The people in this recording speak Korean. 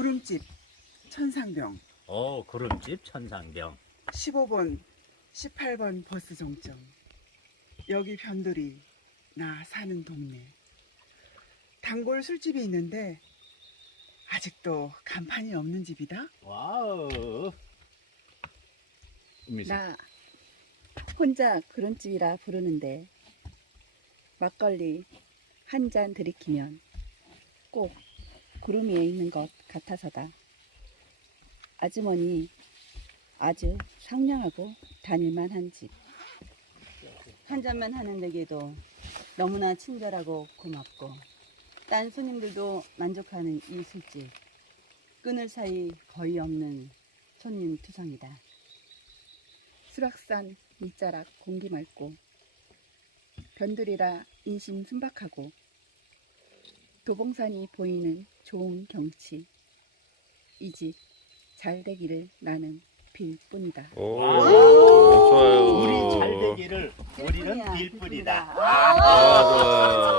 구름집 천상병. 어, 구름집 천상병. 15번 18번 버스 정점. 여기 변두리 나 사는 동네. 단골 술집이 있는데 아직도 간판이 없는 집이다. 와우. 나 혼자 구름집이라 부르는데 막걸리 한 잔 들이키면 꼭 구름 위에 있는 것 같아서다. 아주머니 아주 상냥하고 다닐만한 집. 한 잔만 하는 내게도 너무나 친절하고 고맙고 딴 손님들도 만족하는 이 술집. 끊을 사이 거의 없는 손님 투성이다. 수락산 밑자락 공기 맑고 변두리라 인심 순박하고 도봉산이 보이는 좋은 경치 이 집 잘 되기를 나는 빌 뿐이다. 오, 와우. 좋아요. 우리 잘 되기를 우리는 빌뿐이다. 빌뿐이다. 아, 좋아요.